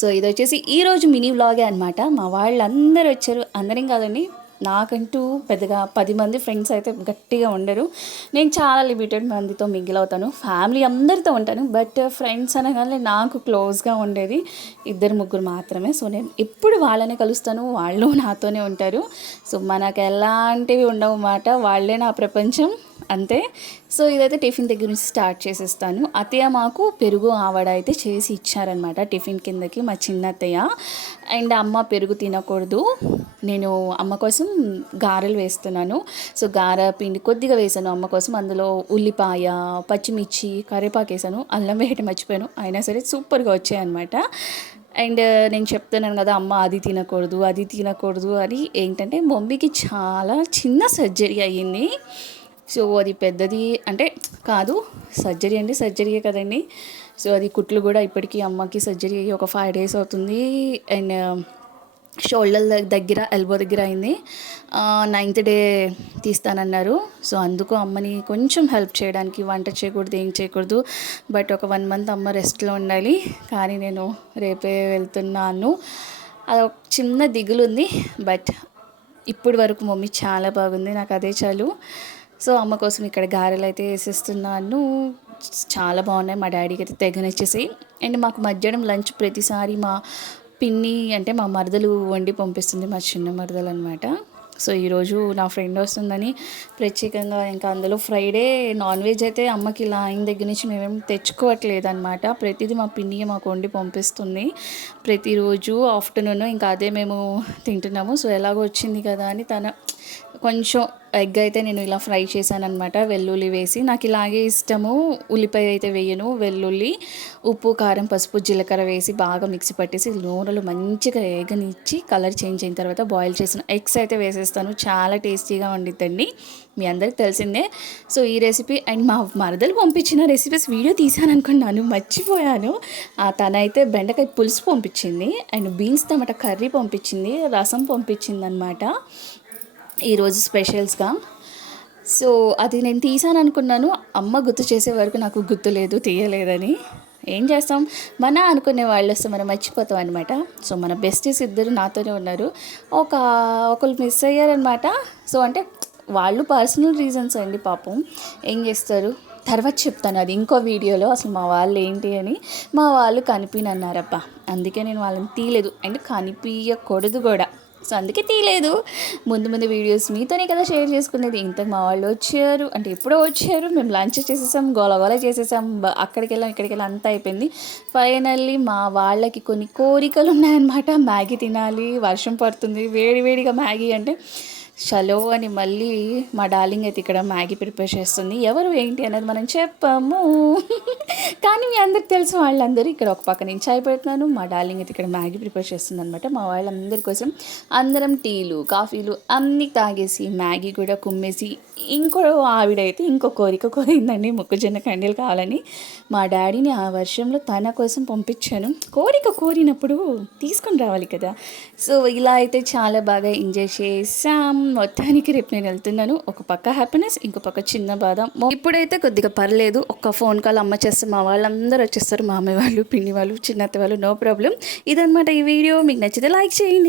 So ఇది వచ్చేసి ఈరోజు మినీ వ్లాగే అనమాట మా వాళ్ళందరూ వచ్చారు అందరం కాదండి. నాకంటూ పెద్దగా పది మంది ఫ్రెండ్స్ అయితే గట్టిగా ఉండరు. నేను చాలా లిమిటెడ్ మందితో మిగిల్ అవుతాను. ఫ్యామిలీ అందరితో ఉంటాను. బట్ ఫ్రెండ్స్ అనగానే నాకు క్లోజ్గా ఉండేది ఇద్దరు ముగ్గురు మాత్రమే. సో నేను ఎప్పుడు వాళ్ళనే కలుస్తాను. వాళ్ళు నాతోనే ఉంటారు. సో మనకు ఎలాంటివి ఉండవు మాట వాళ్ళే నా ప్రపంచం. అంతే. సో ఇదైతే టిఫిన్ దగ్గర నుంచి స్టార్ట్ చేసేస్తాను. అత్తయ్య మాకు పెరుగు ఆవడ అయితే చేసి ఇచ్చారనమాట టిఫిన్ కిందకి మా చిన్న అత్తయ్య అండ్ అమ్మ పెరుగు తినకూడదు. నేను అమ్మ కోసం గారెలు వేస్తున్నాను. సో గారె పిండి కొద్దిగా వేసాను అమ్మ కోసం. అందులో ఉల్లిపాయ పచ్చిమిర్చి కరివేపాకు వేసాను. అల్లం వేయటం మర్చిపోయాను. అయినా సరే సూపర్గా వచ్చాయి అనమాట అండ్ నేను చెప్తున్నాను కదా అమ్మ అది తినకూడదు అది తినకూడదు అని. ఏంటంటే మమ్మీకి చాలా చిన్న సర్జరీ అయ్యింది. సో అది పెద్దది అంటే కాదు సర్జరీ అంటే సర్జరీయే కదండి. సో అది కుట్లు కూడా ఇప్పటికీ అమ్మకి సర్జరీ అయ్యి ఒక ఫైవ్ డేస్ అవుతుంది. అండ్ షోల్డర్ దగ్గర ఎల్బో దగ్గర అయింది. Ninth day తీస్తానన్నారు. సో అందుకు అమ్మని కొంచెం హెల్ప్ చేయడానికి వంట చేయకూడదు ఏం చేయకూడదు. బట్ ఒక వన్ మంత్ అమ్మ రెస్ట్లో ఉండాలి. కానీ నేను రేపే వెళ్తున్నాను. అది ఒక చిన్న దిగులు ఉంది. బట్ ఇప్పటి వరకు మమ్మీ చాలా బాగుంది. నాకు అదే చాలు. సో అమ్మ కోసం ఇక్కడ గారెలు అయితే వేసేస్తున్నాను. చాలా బాగున్నాయి. మా డాడీకి అయితే తెగనిచ్చేసి అండ్ మాకు మధ్యాహ్నం లంచ్ ప్రతిసారి మా పిన్ని అంటే మా మరదలు వండి పంపిస్తుంది మా చిన్న మరదలు అనమాట సో ఈరోజు నా ఫ్రెండ్ వస్తుందని ప్రత్యేకంగా ఇంకా అందులో ఫ్రైడే నాన్ వెజ్ అయితే అమ్మకి ఇలా ఆయన దగ్గర నుంచి మేమేం తెచ్చుకోవట్లేదు అనమాట ప్రతిదీ మా పిన్ని మాకు వండి పంపిస్తుంది. ప్రతిరోజు ఆఫ్టర్నూన్ ఇంకా అదే మేము తింటున్నాము. సో ఎలాగో వచ్చింది కదా అని తన కొంచెం ఎగ్ అయితే నేను ఇలా ఫ్రై చేశాను అనమాట వెల్లుల్లి వేసి. నాకు ఇలాగే ఇష్టము. ఉల్లిపాయ అయితే వేయను వెల్లుల్లి ఉప్పు కారం పసుపు జీలకర్ర వేసి బాగా మిక్సీ పట్టేసి నూనెలు మంచిగా ఎగనిచ్చి కలర్ చేంజ్ అయిన తర్వాత బాయిల్ చేసిన ఎగ్స్ అయితే వేసేస్తాను. చాలా టేస్టీగా వండిద్దండి. మీ అందరికి తెలిసిందే. సో ఈ రెసిపీ అండ్ మా మరదలు పంపించిన రెసిపీస్ వీడియో తీసాను అనుకున్నాను మర్చిపోయాను. తన తనైతే బెండకాయ పులుసు పంపించింది అండ్ బీన్స్ టమాటా కర్రీ పంపించింది రసం పంపించింది అనమాట ఈరోజు స్పెషల్స్గా. సో అది నేను తీసాను అనుకున్నాను అమ్మ గుర్తు చేసే వరకు నాకు గుర్తు లేదు తీయలేదని. ఏం చేస్తాం? మన అనుకునే వాళ్ళు వస్తే మనం మర్చిపోతాం అనమాట సో మన బెస్టీస్ ఇద్దరు నాతోనే ఉన్నారు. ఒక ఒకరు మిస్ అయ్యారనమాట సో అంటే వాళ్ళు పర్సనల్ రీజన్స్ అండి పాపం. ఏం చేస్తారు? తర్వాత చెప్తాను. అది ఇంకో వీడియోలో అసలు మా వాళ్ళు ఏంటి అని మా వాళ్ళు కనిపినన్నారబ్బా. అందుకే నేను వాళ్ళని తీయలేదు. అండ్ కనిపించకూడదు కూడా. సో అందుకే తీయలేదు. ముందు ముందు వీడియోస్ మీతోనే కదా షేర్ చేసుకునేది. ఇంతకు మా వాళ్ళు వచ్చారు. అంటే ఎప్పుడో వచ్చారు. మేము లంచ్ చేసేసాం గోల గోల చేసేసాం. అక్కడికి వెళ్ళాం ఇక్కడికి వెళ్ళాం. అంతా అయిపోయింది. ఫైనల్లీ మా వాళ్ళకి కొన్ని కోరికలు ఉన్నాయన్నమాట. మ్యాగీ తినాలి వర్షం పడుతుంది. వేడి వేడిగా మ్యాగీ అంటే షలో అని మళ్ళీ మా డార్లింగ్ అయితే ఇక్కడ మ్యాగీ ప్రిపేర్ చేస్తుంది. ఎవరు ఏంటి అనేది మనం చెప్పాము. కానీ మీ అందరికి తెలుసు వాళ్ళందరూ ఇక్కడ ఒక పక్క నేను చాయ్ పెడుతున్నాను. మా డార్లింగ్ అయితే ఇక్కడ మ్యాగీ ప్రిపేర్ చేస్తుంది అనమాట మా వాళ్ళందరి కోసం అందరం టీలు కాఫీలు అన్నీ తాగేసి మ్యాగీ కూడా కుమ్మేసి ఇంకో ఆవిడైతే ఇంకో కోరిక కోరిందండి. మొక్కజొన్న కండీలు కావాలని మా డాడీని ఆ వర్షంలో తన కోసం పంపించాను. కోరిక కోరినప్పుడు తీసుకొని రావాలి కదా. సో ఇలా అయితే చాలా బాగా ఎంజాయ్ చేసాం మొత్తానికి రేపు నేను వెళ్తున్నాను. ఒక పక్క హ్యాపీనెస్ ఇంకో పక్క చిన్న బాధ. ఇప్పుడైతే కొద్దిగా పర్లేదు. ఒక్క ఫోన్ కాల్ అమ్మ చేస్తే మా వాళ్ళందరూ వచ్చేస్తారు. మామయ్య వాళ్ళు పిన్ని వాళ్ళు చిన్నత్త వాళ్ళు నో ప్రాబ్లం ఇదనమాట ఈ వీడియో మీకు నచ్చితే లైక్ చేయండి.